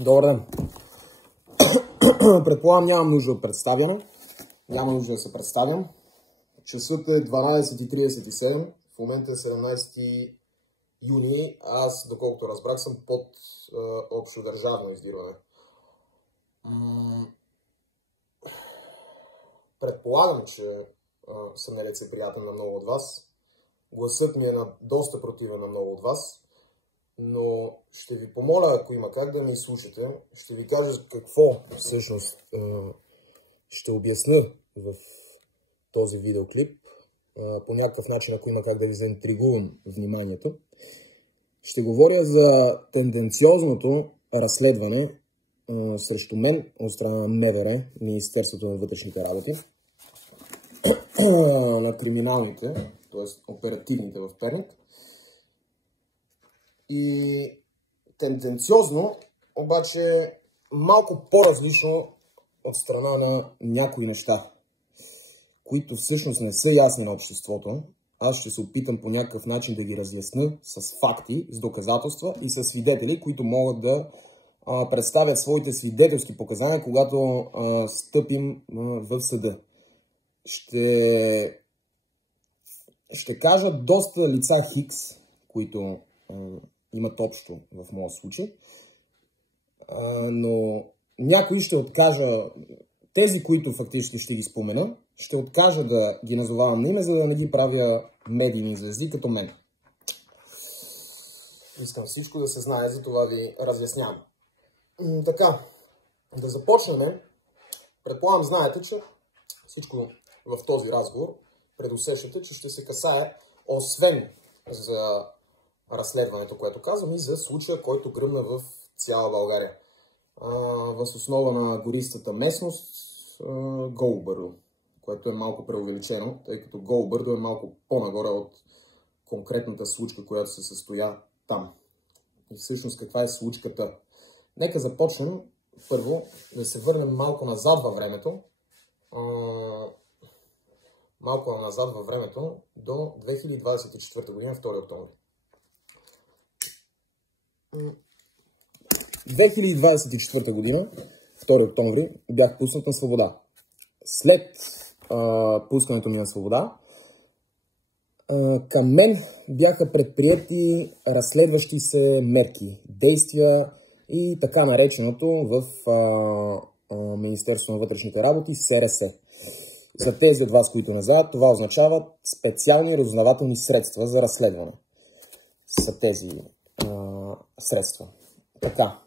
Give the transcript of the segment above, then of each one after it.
Добър ден! Предполагам, нямам нужда от представяне. Няма нужда да се представям. Часът е 12:37. В момента е 17 юни. Аз, доколкото разбрах, съм под общодържавно издирване. Предполагам, че съм нелицеприятен на много от вас. Гласът ми е доста противен на много от вас. Но ще ви помоля, ако има как, да ме изслушате. Ще ви кажа какво всъщност ще обясня в този видеоклип. По някакъв начин, ако има как да ви заинтригувам вниманието. Ще говоря за тенденциозното разследване срещу мен от страна на МВР, Министерството на вътрешните работи, на криминалните, т.е. оперативните в Перник. И тенденциозно, обаче малко по-различно от страна на някои неща, които всъщност не са ясни на обществото. Аз ще се опитам по някакъв начин да ги разясня с факти, с доказателства и с свидетели, които могат да представят своите свидетелски показания, когато стъпим в съда. Ще кажа доста лица хикс, които имат общо в моя случай, но някои ще откажа, тези, които фактически ще ги спомена, ще откажа да ги назовавам на име, за да не ги правя медийни звезди като мен. Искам всичко да се знае, за това ви разяснявам. Така, да започнем. Предполагам, знаете, че всичко в този разговор предусещате, че ще се касае, освен за разследването, което казвам, и за случая, който гръмна в цяла България. Въз основа на гористата местност Голо Бърдо, което е малко преувеличено, тъй като Голо Бърдо е малко по-нагоре от конкретната случка, която се състоя там. И всъщност каква е случката? Нека започнем първо да се върнем малко назад във времето. До 2024 година, 2 октомври. 2024 година, 2 октомври, бях пуснат на свобода. След пускането ми на свобода, към мен бяха предприети разследващи се мерки, действия и така нареченото в Министерството на вътрешните работи СРС. За тези от вас, които не знаят, това означава специални разузнавателни средства за разследване. Са тези средства. Така.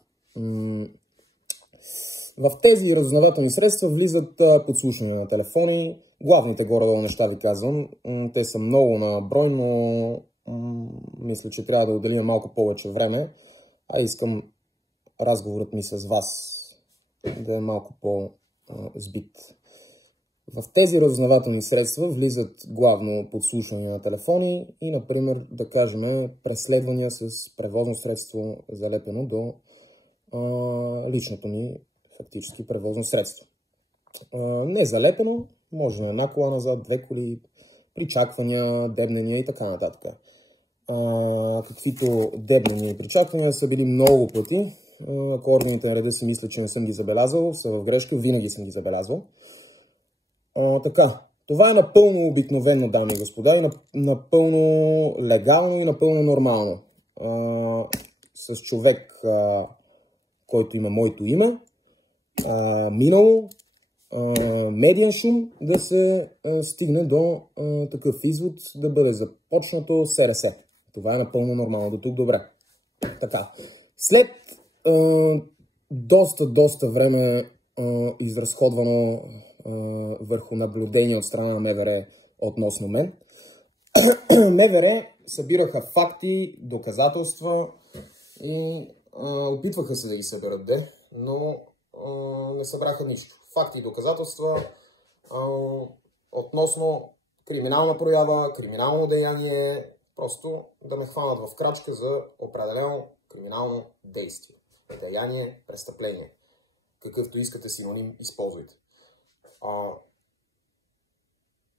В тези разузнавателни средства влизат подслушване на телефони. Главните горе-долу неща ви казвам. Те са много на брой, но мисля, че трябва да отделим малко повече време. А искам разговорът ми с вас да е малко по-збит. В тези разузнавателни средства влизат главно подслушване на телефони и, например, да кажем, преследвания с превозно средство, залепено до личното ни фактически превозно средство. Не залепено, може на една кола назад, 2 коли, причаквания, дебнения и така нататък. Каквито дебнения и причаквания са били много пъти. Ако органите на реда си мисля, че не съм ги забелязал, са в грешка, винаги съм ги забелязвал. Така, това е напълно обикновено, дами и господа, и напълно легално и напълно нормално. С човек, който има моето име, минало, медиен шум, да се стигне до такъв извод, да бъде започнато СРС. Това е напълно нормално. До тук добре. Така, след доста време изразходвано върху наблюдение от страна на МВР относно мен, МВР събираха факти, доказателства и опитваха се да ги съберат, но не събраха нищо. Факти и доказателства относно криминална проява, криминално деяние, просто да ме хванат в крачка за определено криминално действие. Деяние, престъпление. Какъвто искате синоним, използвайте.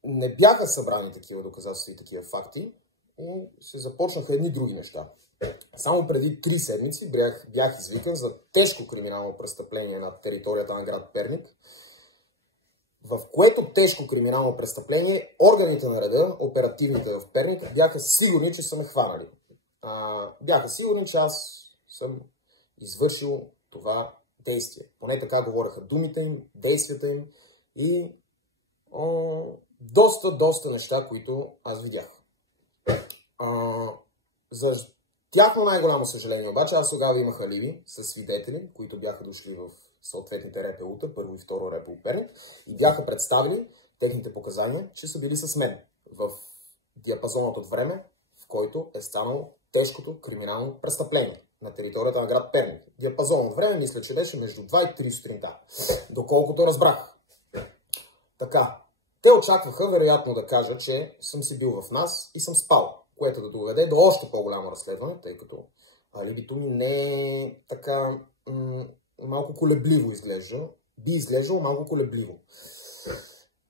Не бяха събрани такива доказателства и такива факти и се започнаха едни други неща. Само преди 3 седмици бях извикан за тежко криминално престъпление на територията на град Перник, в което тежко криминално престъпление органите на реда, оперативните в Перник, бяха сигурни, че са ме хванали. Бяха сигурни, че аз съм извършил това действие. Поне така говореха думите им, действията им и доста неща, които аз видях. За тяхно най-голямо съжаление обаче, аз тогава имах алиби с свидетели, които бяха дошли в съответните РПУ-та, първо и второ РПУ Перник, и бяха представили техните показания, че са били с мен в диапазонът от време, в който е станало тежкото криминално престъпление на територията на град Перник. Диапазон от време, мисля, че беше между 2 и 3 сутринта, доколкото разбрах. Така, те очакваха вероятно да кажа, че съм си бил в нас и съм спал, което да доведе до още по-голямо разследване, тъй като алибито ми не е така малко колебливо изглежда. Би изглеждало малко колебливо.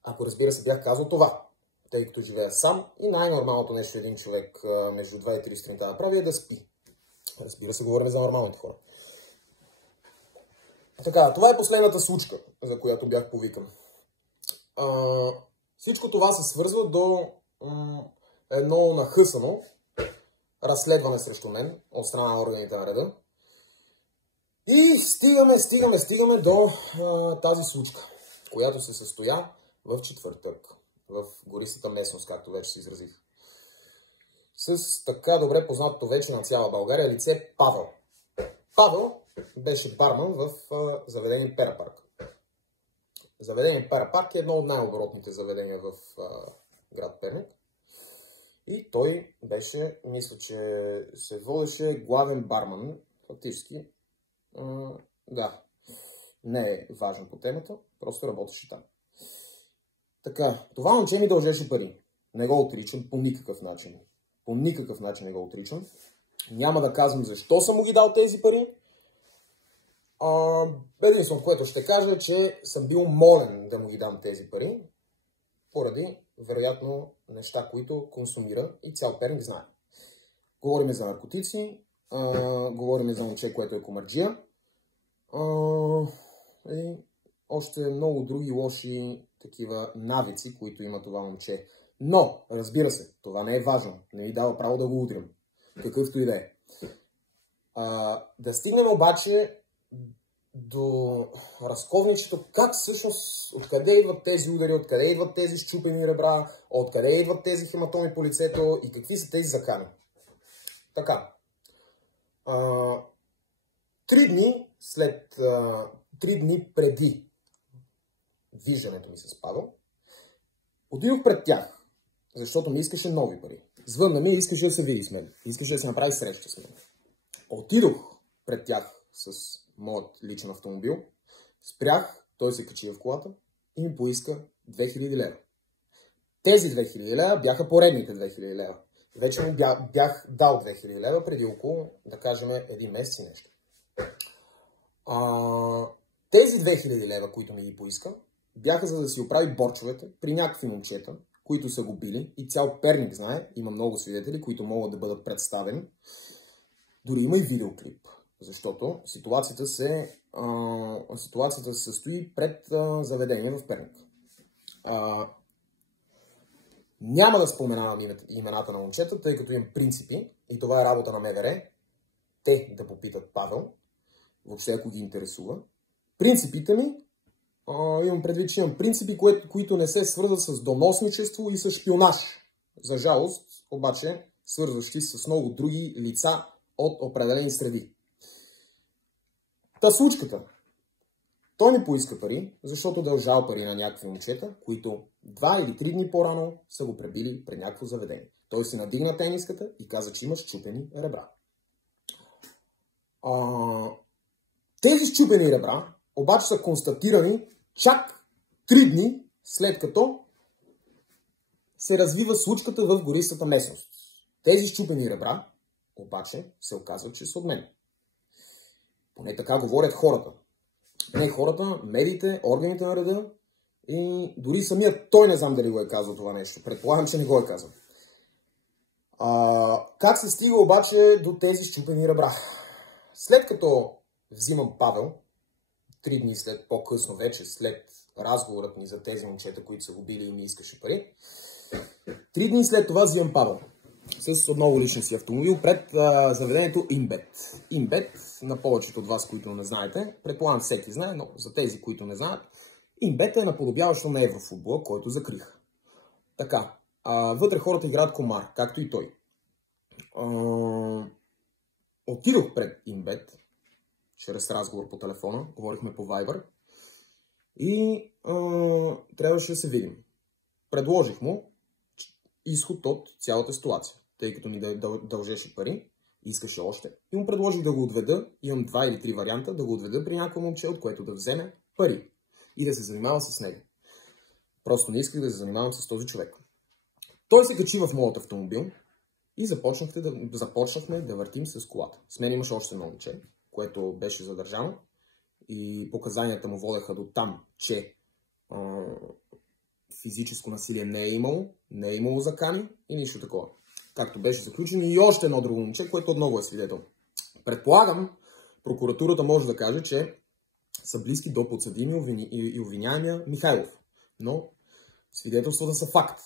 Ако, разбира се, бях казал това, тъй като живея сам и най-нормалното нещо един човек между 2 и 3 сутринта да прави е да спи. Разбира се, говорим за нормалните хора. Така, това е последната случка, за която бях повикан. Всичко това се свързва до едно нахъсано разследване срещу мен от страна на органите на реда. И стигаме до тази случка, която се състоя в четвъртък, в гористата местност, както вече се изразих. С така добре познатото вече на цяла България лице Павел. Павел беше барман в заведение Пера Парк. Заведение Пера Парк е едно от най-оборотните заведения в град Перник. И той беше, мисля, че се водеше главен барман, фактически. Да, не е важен по темата, просто работеше там. Така, това момче ми дължеше пари. Не го отричам по никакъв начин. По никакъв начин не го отричам. Няма да казвам защо съм му ги дал тези пари. Единствено, което ще кажа е, че съм бил молен да му ги дам тези пари, поради, вероятно, неща, които консумира и цял Перник знае. Говорим за наркотици, говорим за момче, което е комарджия, и още много други лоши такива навици, които има това момче. Но, разбира се, това не е важно. Не ми дава право да го удрям. Какъвто и да е. Да стигнем обаче до разковничето, как всъщност, откъде идват тези удари, откъде идват тези счупени ребра, откъде идват тези хематоми по лицето и какви са тези закани. Така. 3 дни преди виждането ми с Павел, отидох пред тях, защото ми искаше нови пари. Звънна ми и искаше да се види с мен. Искаше да се направи среща с мен. Отидох пред тях с моят личен автомобил, спрях, той се качи в колата и ми поиска 2000 лева. Тези 2000 лева бяха поредните 2000 лева. Вече му бях дал 2000 лева преди около, да кажем, 1 месец и нещо. Тези 2000 лева, които ми ги поиска, бяха за да си оправи борчовете при някакви момчета, които са го били, и цял Перник знае, има много свидетели, които могат да бъдат представени. Дори има и видеоклип, защото ситуацията се състои пред заведение в Перник. Няма да споменавам имената на момчета, тъй като имам принципи, и това е работа на МВР, те да попитат Павел, въобще ако ги интересува. Принципите ми, имам предвид, че имам принципи, които не се свързват с доносничество и с шпионаж. За жалост, обаче, свързващи с много други лица от определени среди. Та случката. Той не поиска пари, защото дължал пари на някакви момчета, които 2 или 3 дни по-рано са го пребили пред някакво заведение. Той се надигна тениската и каза, че има счупени ребра. Тези счупени ребра обаче са констатирани чак 3 дни след като се развива случката в гористата местност. Тези счупени ребра обаче се оказват, че са от мен. Поне така говорят хората. Не хората, медиите, органите на реда и дори самият той не знам дали го е казал това нещо. Предполагам, че не го е казал. Как се стига обаче до тези счупени ребра? След като взимам Павел, 3 дни след, по-късно вече, след разговорът ни за тези момчета, които са го били и ми искаше пари, 3 дни след това взимам Павел с отново личен си автомобил пред заведението InBet. InBet, на повечето от вас, които не знаете, предполагам всеки знае, но за тези, които не знаят, InBet е наподобяващо на Еврофутбола, който закриха. Така, вътре хората играят комар, както и той. Отидох пред InBet, чрез разговор по телефона, говорихме по Viber и трябваше да се видим. Предложих му изход от цялата ситуация, тъй като ни дължеше пари, искаше още. И му предложих да го отведа, имам 2 или 3 варианта, да го отведа при някакво момче, от което да вземе пари и да се занимава с него. Просто не исках да се занимавам с този човек. Той се качи в моят автомобил и започнахме да въртим с колата. С мен имаше още едно момче, което беше задържано и показанията му водеха до там, че физическо насилие не е имало закани и нищо такова. Както беше заключено и още едно друго момче, което отново е свидетел. Предполагам, прокуратурата може да каже, че са близки до подсъдими и обвиняемия Михайлов. Но свидетелствата са факт.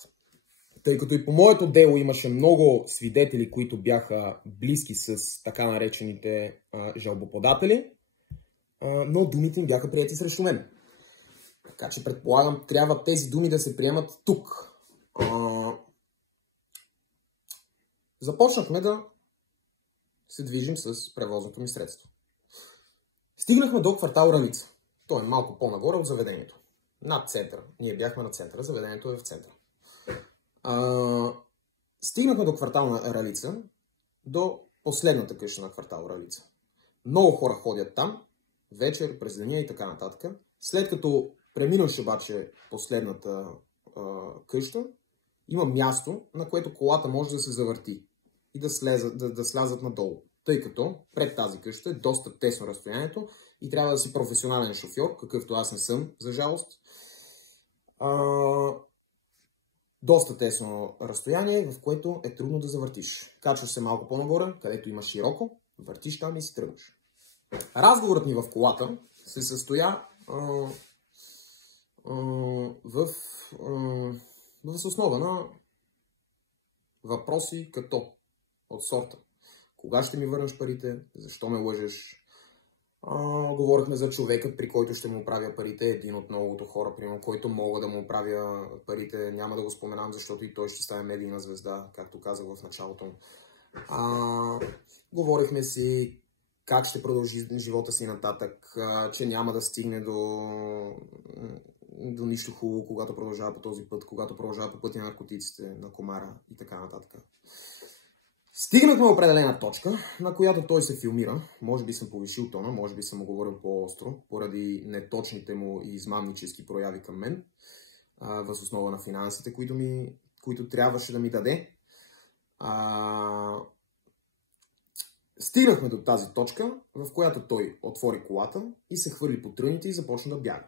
Тъй като и по моето дело имаше много свидетели, които бяха близки с така наречените жалбоподатели, но думите им бяха приети срещу мен. Така че предполагам, трябва тези думи да се приемат тук. Започнахме да се движим с превозното ми средство. Стигнахме до квартал Ралица. Той е малко по-нагоре от заведението. Над центъра. Ние бяхме на центъра, заведението е в центъра. Стигнахме до квартал на Ралица, до последната къща на квартал Ралица. Много хора ходят там, вечер, през деня и така нататък. След като преминаш обаче последната къща, има място, на което колата може да се завърти и да слязат надолу. Тъй като пред тази къща е доста тесно разстоянието и трябва да си професионален шофьор, какъвто аз не съм, за жалост. Доста тесно разстояние, в което е трудно да завъртиш. Качваш се малко по-нагоре, където има широко, въртиш там и си тръгваш. Разговорът ни в колата се състоя в основа на въпроси като от сорта. Кога ще ми върнеш парите? Защо ме лъжеш? Говорихме за човекът, при който ще му оправя парите. Един от многото хора, примерно, който мога да му оправя парите. Няма да го споменам, защото и той ще стане медийна звезда, както казах в началото. Говорихме си как ще продължи живота си нататък, че няма да стигне до нищо хубаво, когато продължава по този път, когато продължава по пътя на наркотиците, на комара и така нататък. Стигнахме определена точка, на която той се филмира. Може би съм повишил тона, може би съм му говорил по-остро, поради неточните му и измамнически прояви към мен, въз основа на финансите, които трябваше да ми даде. Стигнахме до тази точка, в която той отвори колата и се хвърли по тръните и започна да бяга.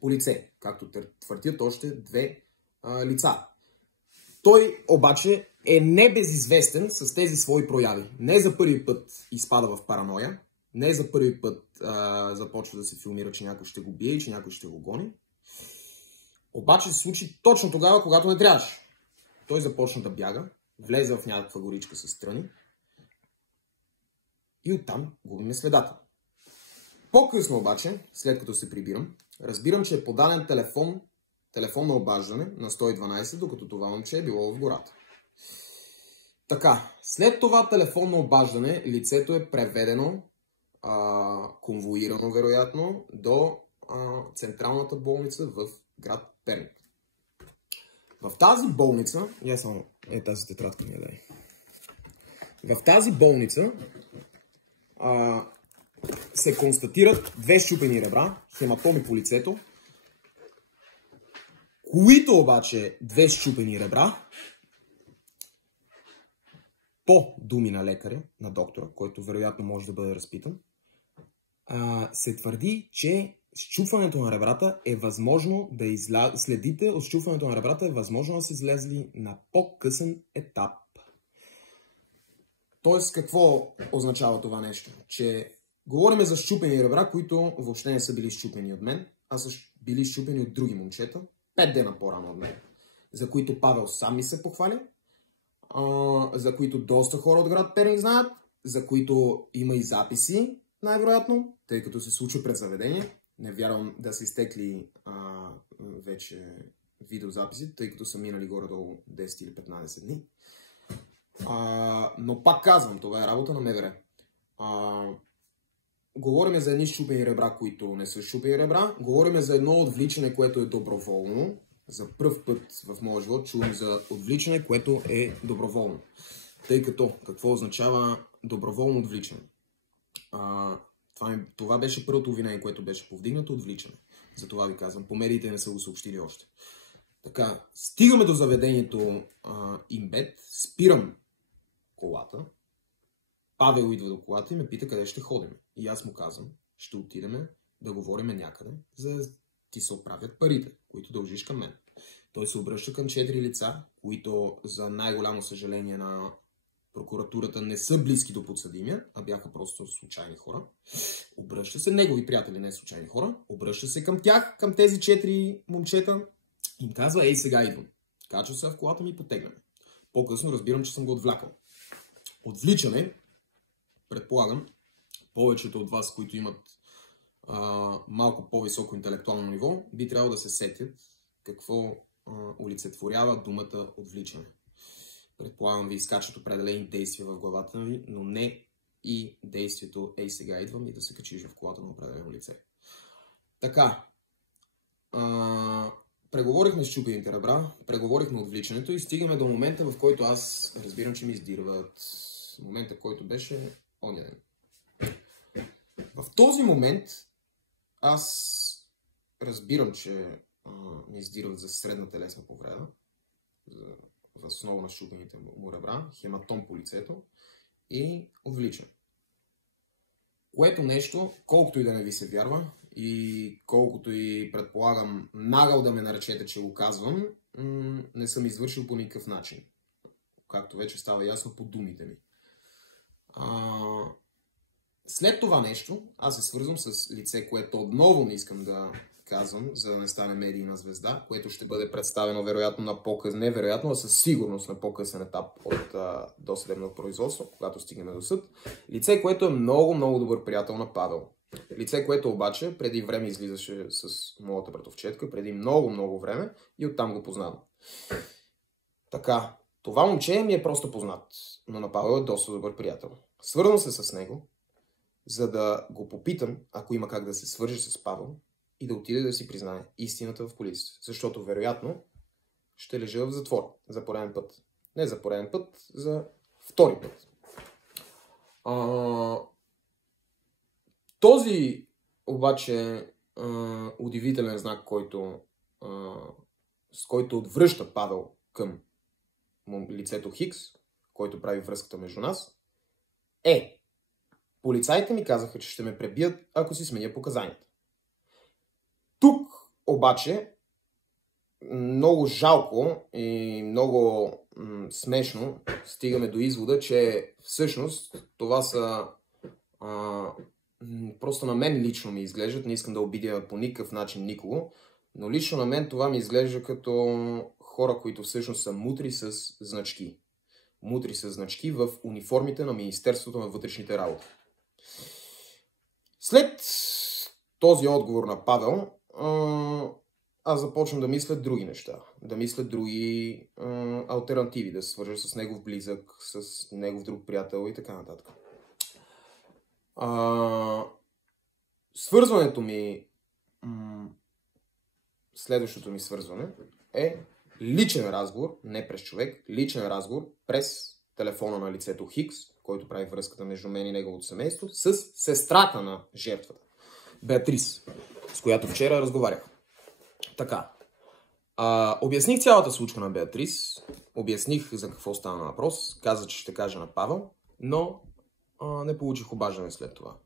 По лице, както твърдят още 2 лица. Той обаче е небезизвестен с тези свои прояви. Не за първи път изпада в параноя, не за първи път започва да се филмира, че някой ще го бие и че някой ще го гони. Обаче се случи точно тогава, когато не трябваше. Той започна да бяга, влезе в някаква горичка с тръни и оттам губим следата. По-късно обаче, след като се прибирам, разбирам, че е подаден телефонно обаждане на 112, докато това момче е било в гората. Така, след това телефонно обаждане, лицето е преведено, конвоирано вероятно, до централната болница в град Перник. В тази болница, тази тетрадка ми дай. В тази болница се констатират 2 счупени ребра, хематоми по лицето, които обаче 2 счупени ребра, по думи на лекаря, на доктора, който вероятно може да бъде разпитан, се твърди, че счупването на ребрата е възможно следите от счупването на ребрата е възможно да се излезли на по-късен етап. Тоест, какво означава това нещо? Че говорим за счупени ребра, които въобще не са били счупени от мен, а са били счупени от други момчета, 5 дена по-рано от мен, за които Павел сам ми се похвали, за които доста хора от град Перник знаят, за които има и записи, най-вероятно, тъй като се случва пред заведение. Не вярвам да са изтекли вече видеозаписи, тъй като са минали горе-долу 10 или 15 дни. Но пак казвам, това е работа на МВР. Говорим за едни счупени ребра, които не са счупени ребра. Говорим за едно отвличане, което е доброволно. За пръв път в моя живот чувам за отвличане, което е доброволно. Тъй като, какво означава доброволно отвличане? Това беше първото обвинение, което беше повдигнато, отвличане. Затова ви казвам, по медиите не са го съобщили още. Така, стигаме до заведението Имбет, спирам колата, Павел идва до колата и ме пита къде ще ходим. И аз му казвам, ще отидем да говорим някъде, за да ти се оправят парите, които дължиш към мен. Той се обръща към 4 лица, които за най-голямо съжаление на прокуратурата не са близки до подсъдимия, а бяха просто случайни хора. Обръща се, негови приятели, не случайни хора, обръща се към тях, към тези 4 момчета, им казва, ей сега идвам. Качва се в колата ми и потегляме. По-късно разбирам, че съм го отвлякал. Отвличане, предполагам, повечето от вас, които имат малко по-високо интелектуално ниво, би трябвало да се сетят какво олицетворява думата отвличане. Предполагам ви изкачат определени действия в главата ви, но не и действието ей сега идвам и да се качиш в колата на определено лице. Така, преговорихме с чупените ребра, преговорихме отвличането и стигаме до момента, в който аз разбирам, че ми издирват. Момента, който беше оня ден. В този момент аз разбирам, че ми издирват за средна телесна повреда, в основа на счупените му ребра, хематом по лицето и отвличам. Което нещо, колкото и да не ви се вярва и колкото и предполагам нагъл да ме наречете, че го казвам, не съм извършил по никакъв начин. Както вече става ясно по думите ми. След това нещо, аз се свързвам с лице, което отново не искам да казвам, за да не стане медийна звезда, което ще бъде представено вероятно на по-късен, не вероятно, а със сигурност на по-късен етап от досъдебното производство, когато стигнем до съд. Лице, което е много, много добър приятел на Павел. Лице, което обаче преди време излизаше с моята братовчетка, преди много, много време и оттам го познавам. Така, това момче ми е просто познат, но на Павел е доста добър приятел. Свързвам се с него, за да го попитам, ако има как да се свържи с Павел и да отиде да си признае истината в полицията. Защото вероятно ще лежа в затвор за пореден път. Не за пореден път, за втори път. Този обаче удивителен знак, с който отвръща Павел към лицето Хикс, който прави връзката между нас, полицаите ми казаха, че ще ме пребият, ако си сменя показанията. Тук обаче много жалко и много смешно стигаме до извода, че всъщност това са просто на мен лично ми изглеждат, не искам да обидя по никакъв начин никого, но лично на мен това ми изглежда като хора, които всъщност са мутри с значки. Мутри с значки в униформите на Министерството на вътрешните работи. След този отговор на Павел, аз започвам да мисля други неща. Да мисля други алтернативи, да се свържа с негов близък, с негов друг приятел и така нататък. Свързването ми, следващото ми свързване е личен разговор, не през човек, личен разговор през телефона на лицето Хикс, който прави връзката между мен и неговото семейство, с сестрата на жертвата, Беатрис, с която вчера разговарях. Така, обясних цялата случка на Беатрис, обясних за какво стана въпрос, каза, че ще кажа на Павел, но не получих обаждане след това.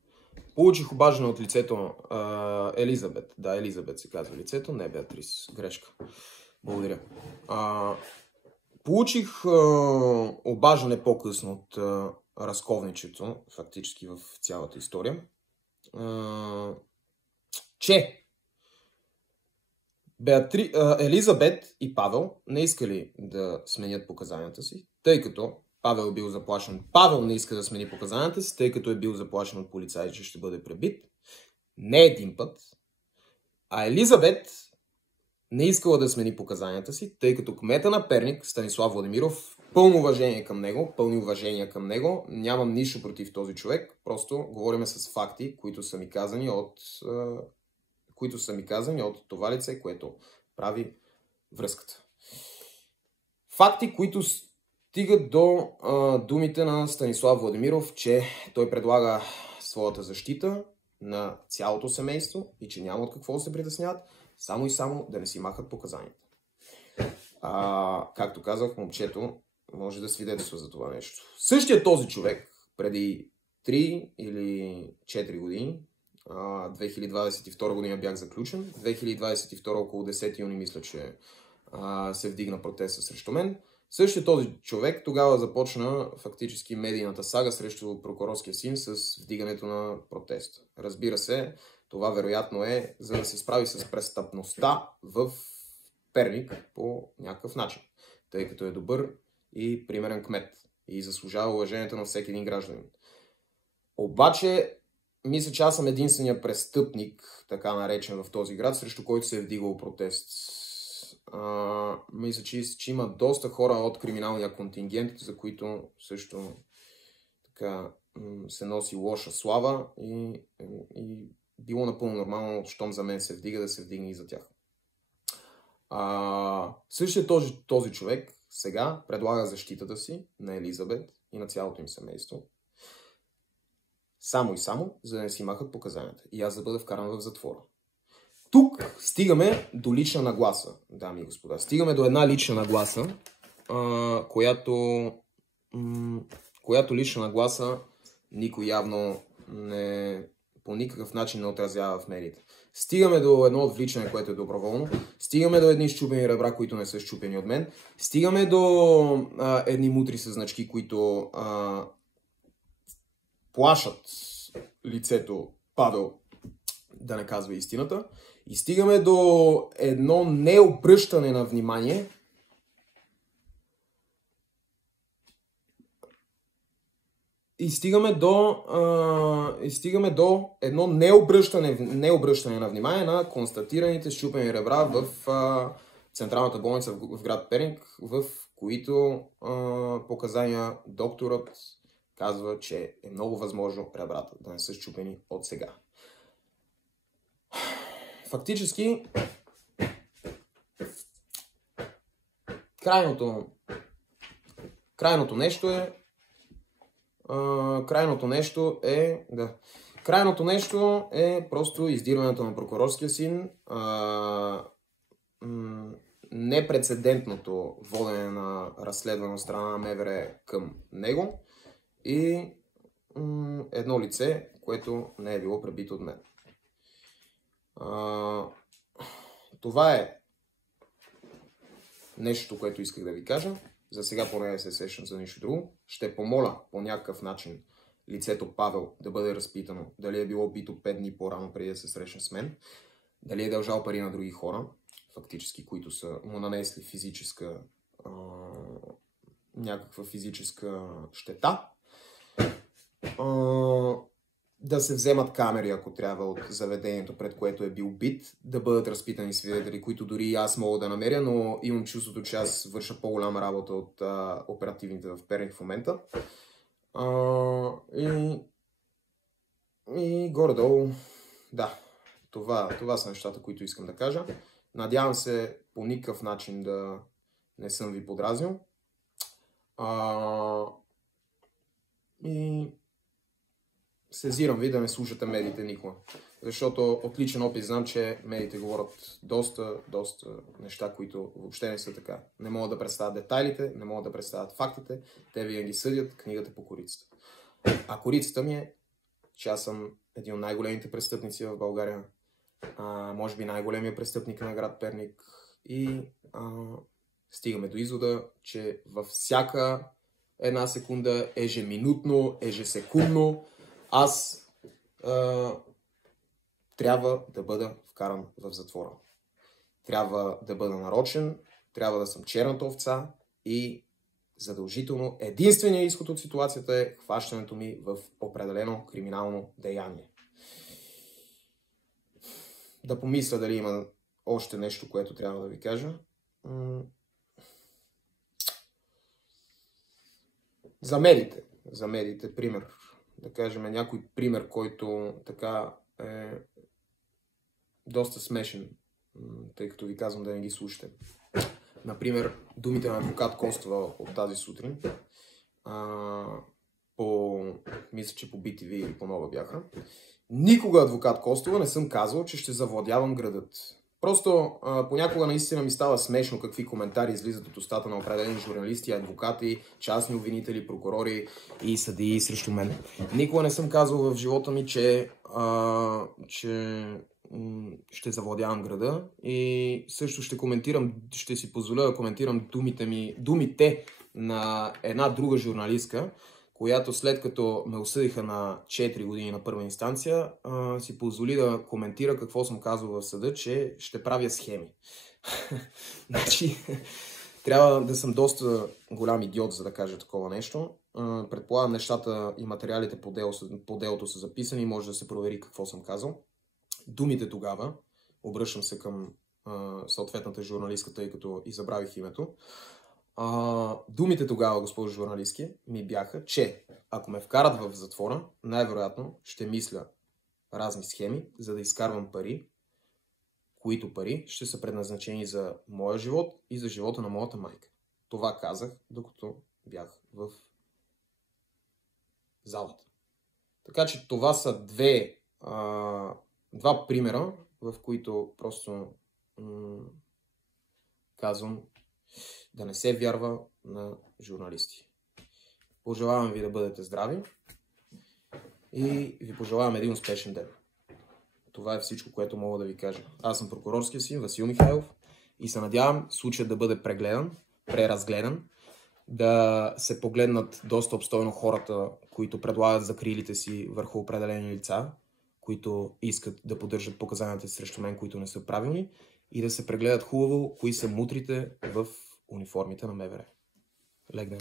Получих обаждане от лицето Елизабет. Да, Елизабет се казва лицето, не Беатрис. Грешка. Благодаря. Получих обаждане по-късно от разковничето, фактически в цялата история, че Елизабет и Павел не искали да сменят показанията си, тъй като Павел е бил заплашен. Павел не иска да смени показанията си, тъй като е бил заплашен от полицаи, че ще бъде пребит. Не един път. А Елизабет не искала да смени показанията си, тъй като кмета на Перник, Станислав Владимиров, пълни уважения към него, нямам нищо против този човек, просто говорим с факти, които са ми казани от това лице, което прави връзката. Факти, които стигат до думите на Станислав Владимиров, че той предлага своята защита на цялото семейство и че няма от какво да се притесняват, само и само да не си махат показанията. Както казах, момчето може да свидетелства за това нещо. Същия този човек преди 3 или 4 години, 2022 година бях заключен, 2022 около 10 юни мисля, че се вдигна протеста срещу мен. Същия този човек тогава започна фактически медийната сага срещу прокурорския син с вдигането на протеста. Разбира се, това вероятно е за да се справи с престъпността в Перник по някакъв начин, тъй като е добър и примерен кмет и заслужава уважението на всеки един гражданин. Обаче, мисля, че аз съм единствения престъпник, така наречен в този град, срещу който се е вдигал протест. Мисля, че има доста хора от криминалния контингент, за които също така се носи лоша слава и било напълно нормално, щом за мен се вдига, да се вдигне и за тях. Същия този човек сега предлага защитата си на Елизабет и на цялото им семейство. Само и само, за да не си махат показанията. И аз да бъда вкаран в затвора. Тук стигаме до лична нагласа, дами и господа. Стигаме до една лична нагласа, която лична нагласа никой явно по никакъв начин не отразява в медиите. Стигаме до едно отвличане, което е доброволно. Стигаме до едни счупени ребра, които не са счупени от мен. Стигаме до едни мутри с значки, които плашат лицето Павел да не казва истината. И стигаме до едно необръщане на внимание и стигаме до едно необръщане на внимание на констатираните счупени ребра в Централната болница в град Перник, в които показания докторът казва, че е много възможно ребрата да не са счупени от сега. Фактически, крайното нещо е просто издирването на прокурорския син, непрецедентното водене на разследване от страна на МВР към него и едно лице, което не е било пребито от мен. Това е нещо, което исках да ви кажа. За сега поне не се сещам за нищо друго. Ще помоля по някакъв начин лицето Павел да бъде разпитано дали е било бито 5 дни по-рано преди да се срещне с мен, дали е дължал пари на други хора, фактически, които са му нанесли някаква физическа щета. Да се вземат камери, ако трябва, от заведението, пред което е бил бит, да бъдат разпитани свидетели, които дори и аз мога да намеря, но имам чувството, че аз върша по-голяма работа от оперативните в Перник в момента. И горе-долу, да, това са нещата, които искам да кажа. Надявам се по никакъв начин да не съм ви подразнил. И сезирам ви да не слушате медиите никога. Защото от личен опит знам, че медиите говорят доста неща, които въобще не са така. Не могат да представят детайлите, не могат да представят фактите. Те винаги съдят книгата по корицата. А корицата ми е, че аз съм един от най-големите престъпници в България. Може би най-големия престъпник на град Перник. И стигаме до извода, че във всяка една секунда, ежеминутно, ежесекундно, аз трябва да бъда вкаран в затвора. Трябва да бъда нарочен, трябва да съм черната овца и задължително единственият изход от ситуацията е хващането ми в определено криминално деяние. Да помисля дали има още нещо, което трябва да ви кажа. За медиите, пример. Да кажем някой пример, който така е доста смешен, тъй като ви казвам да не ги слушате. Например, думите на адвокат Костова от тази сутрин, мисля, че по BTV или по Нова бяха. Никога, адвокат Костова, не съм казал, че ще завладявам градът. Просто понякога наистина ми става смешно какви коментари излизат от устата на определени журналисти, адвокати, частни обвинители, прокурори и съдии срещу мен. Никога не съм казал в живота ми, че ще завладявам града и също ще си позволя да коментирам думите на една друга журналистка, която след като ме осъдиха на 4 години на първа инстанция, си позволи да коментира какво съм казал в съда, че ще правя схеми. Значи, трябва да съм доста голям идиот, за да кажа такова нещо. Предполагам, нещата и материалите по делото са записани, може да се провери какво съм казал. Думите тогава, обръщам се към съответната журналистка, тъй като и забравих името, думите тогава, госпожо журналистки, ми бяха, че ако ме вкарат в затвора, най-вероятно ще мисля разни схеми, за да изкарвам пари, които пари ще са предназначени за моя живот и за живота на моята майка. Това казах, докато бях в залата. Така че това са два примера, в които просто казвам да не се вярва на журналисти. Пожелавам ви да бъдете здрави и ви пожелавам един успешен ден. Това е всичко, което мога да ви кажа. Аз съм прокурорския син Васил Михайлов и се надявам случаят да бъде преразгледан, да се погледнат доста обстойно хората, които предлагат закрилите си върху определени лица, които искат да поддържат показанията срещу мен, които не са правилни, и да се прегледат хубаво кои са мутрите в униформите на МВР. Лек ден!